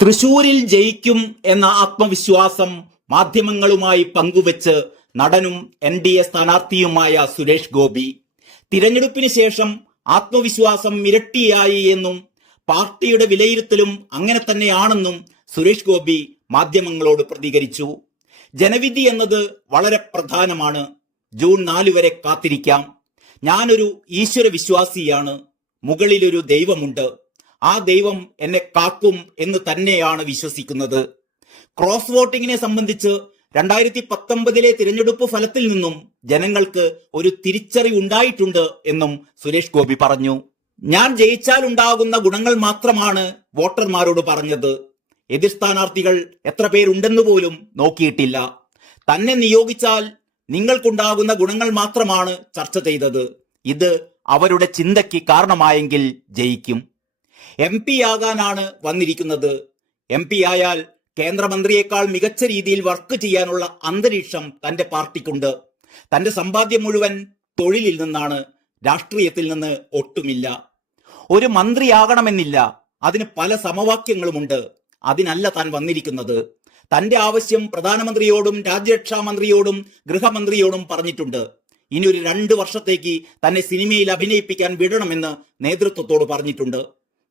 തൃശൂരിൽ ജയിക്കും എന്ന ആത്മവിശ്വാസം മാധ്യമങ്ങളുമായി പങ്കുവച്ച് നടനും NDA സ്ഥാനാർത്ഥിയുമായ സുരേഷ് ഗോപി തിരഞ്ഞെടുപ്പിന് ശേഷം ആത്മവിശ്വാസം ഇരട്ടിയായി എന്നും പാർട്ടിയുടെ വിലയിരുത്തലും അങ്ങനെ തന്നെയാണെന്നും സുരേഷ് ഗോപി മാധ്യമങ്ങളോട് പ്രതികരിച്ചു. ജനവിധി എന്നത് വളരെ പ്രധാനമാണ്. ജൂൺ 4 വരെ കാത്തിരിക്കാം. ഞാനൊരു ഈശ്വര വിശ്വാസിയാണ്. മുകളിലൊരു ദൈവമുണ്ട്. ആ ദൈവം എന്നെ കാക്കും എന്ന് തന്നെയാണ് വിശ്വസിക്കുന്നത്. ക്രോസ് വോട്ടിങ്ങിനെ സംബന്ധിച്ച് 2019 തിരഞ്ഞെടുപ്പ് ഫലത്തിൽ നിന്നും ജനങ്ങൾക്ക് ഒരു തിരിച്ചറിവുണ്ടായിട്ടുണ്ട് എന്നും സുരേഷ് ഗോപി പറഞ്ഞു. ഞാൻ ജയിച്ചാൽ ഉണ്ടാകുന്ന ഗുണങ്ങൾ മാത്രമാണ് വോട്ടർമാരോട് പറഞ്ഞത്. എതിർ സ്ഥാനാർത്ഥികൾ എത്ര പേരുണ്ടെന്ന് പോലും നോക്കിയിട്ടില്ല. തന്നെ നിയോഗിച്ചാൽ നിങ്ങൾക്കുണ്ടാകുന്ന ഗുണങ്ങൾ മാത്രമാണ് ചർച്ച ചെയ്തത്. ഇത് അവരുടെ ചിന്തയ്ക്ക് കാരണമായെങ്കിൽ ജയിക്കും. MP ആകാനാണ് വന്നിരിക്കുന്നത്. MP ആയാൽ കേന്ദ്രമന്ത്രിയേക്കാൾ മികച്ച രീതിയിൽ വർക്ക് ചെയ്യാനുള്ള അന്തരീക്ഷം തന്റെ പാർട്ടിക്കുണ്ട്. തന്റെ സമ്പാദ്യം മുഴുവൻ തൊഴിലിൽ നിന്നാണ്, രാഷ്ട്രീയത്തിൽ നിന്ന് ഒട്ടുമില്ല. ഒരു മന്ത്രിയാകണമെന്നില്ല, അതിന് പല സമവാക്യങ്ങളുമുണ്ട്. അതിനല്ല താൻ വന്നിരിക്കുന്നത്. തന്റെ ആവശ്യം പ്രധാനമന്ത്രിയോടും രാജ്യരക്ഷാ മന്ത്രിയോടും ഗൃഹമന്ത്രിയോടും പറഞ്ഞിട്ടുണ്ട്. ഇനി ഒരു 2 വർഷത്തേക്ക് തന്നെ സിനിമയിൽ അഭിനയിപ്പിക്കാൻ വിടണമെന്ന് നേതൃത്വത്തോട് പറഞ്ഞിട്ടുണ്ട്.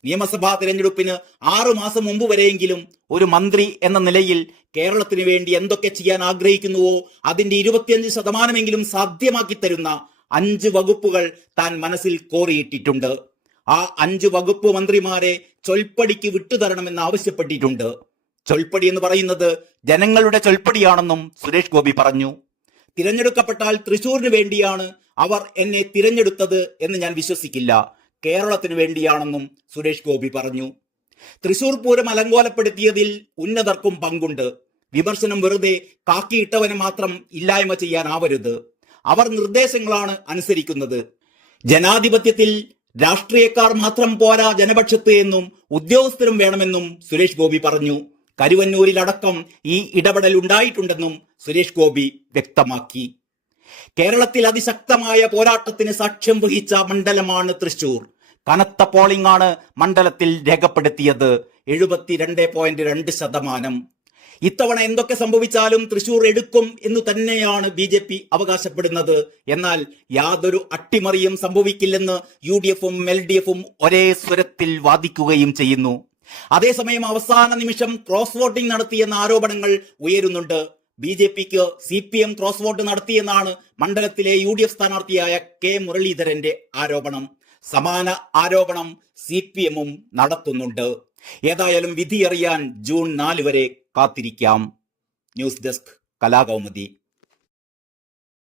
നിയമസഭാ തിരഞ്ഞെടുപ്പിന് 6 മാസം മുമ്പ് വരെയെങ്കിലും ഒരു മന്ത്രി എന്ന നിലയിൽ കേരളത്തിന് വേണ്ടി എന്തൊക്കെ ചെയ്യാൻ ആഗ്രഹിക്കുന്നുവോ അതിന്റെ 25% സാധ്യമാക്കി തരുന്ന 5 വകുപ്പുകൾ താൻ മനസ്സിൽ കോറിയിട്ടിട്ടുണ്ട്. ആ 5 വകുപ്പ് മന്ത്രിമാരെ ചൊൽപ്പടിക്ക് വിട്ടുതരണമെന്ന് ആവശ്യപ്പെട്ടിട്ടുണ്ട്. ചൊൽപ്പടി എന്ന് പറയുന്നത് ജനങ്ങളുടെ ചൊൽപ്പടിയാണെന്നും സുരേഷ് ഗോപി പറഞ്ഞു. തിരഞ്ഞെടുക്കപ്പെട്ടാൽ തൃശൂരിന് വേണ്ടിയാണ് അവർ എന്നെ തിരഞ്ഞെടുത്തത് എന്ന് ഞാൻ വിശ്വസിക്കില്ല. കേരളത്തിന് വേണ്ടിയാണെന്നും സുരേഷ് ഗോപി പറഞ്ഞു. തൃശൂർ പൂരം അലങ്കോലപ്പെടുത്തിയതിൽ ഉന്നതർക്കും പങ്കുണ്ട്. വിമർശനം വെറുതെ കാക്കിയിട്ടവനെ മാത്രം ഇല്ലായ്മ ചെയ്യാനാവരുത്. അവർ നിർദ്ദേശങ്ങളാണ് അനുസരിക്കുന്നത്. ജനാധിപത്യത്തിൽ രാഷ്ട്രീയക്കാർ മാത്രം പോരാ ജനപക്ഷത്ത് എന്നും ഉദ്യോഗസ്ഥരും വേണമെന്നും സുരേഷ് ഗോപി പറഞ്ഞു. കരുവന്നൂരിലടക്കം ഈ ഇടപെടൽ ഉണ്ടായിട്ടുണ്ടെന്നും സുരേഷ് ഗോപി വ്യക്തമാക്കി. കേരളത്തിൽ അതിശക്തമായ പോരാട്ടത്തിന് സാക്ഷ്യം വഹിച്ച മണ്ഡലമാണ് തൃശൂർ. കനത്ത പോളിംഗ് ആണ് മണ്ഡലത്തിൽ രേഖപ്പെടുത്തിയത്. 72.2%. ഇത്തവണ എന്തൊക്കെ സംഭവിച്ചാലും തൃശൂർ എടുക്കും എന്ന് തന്നെയാണ് BJP അവകാശപ്പെടുന്നത്. എന്നാൽ യാതൊരു അട്ടിമറിയും സംഭവിക്കില്ലെന്ന് UDF-ഉം LDF-ഉം ഒരേ സ്വരത്തിൽ വാദിക്കുകയും ചെയ്യുന്നു. അതേസമയം അവസാന നിമിഷം ക്രോസ് വോട്ടിംഗ് നടത്തിയെന്ന ആരോപണങ്ങൾ ഉയരുന്നുണ്ട്. BJPക്ക് CPM ക്രോസ് വോട്ട് നടത്തിയെന്നാണ് മണ്ഡലത്തിലെ UDF സ്ഥാനാർത്ഥിയായ K മുരളീധരന്റെ ആരോപണം. സമാന ആരോപണം CPM-ഉം നടത്തുന്നുണ്ട്. ഏതായാലും വിധിയറിയാൻ ജൂൺ 4 വരെ കാത്തിരിക്കാം. News desk Kalakaumudi.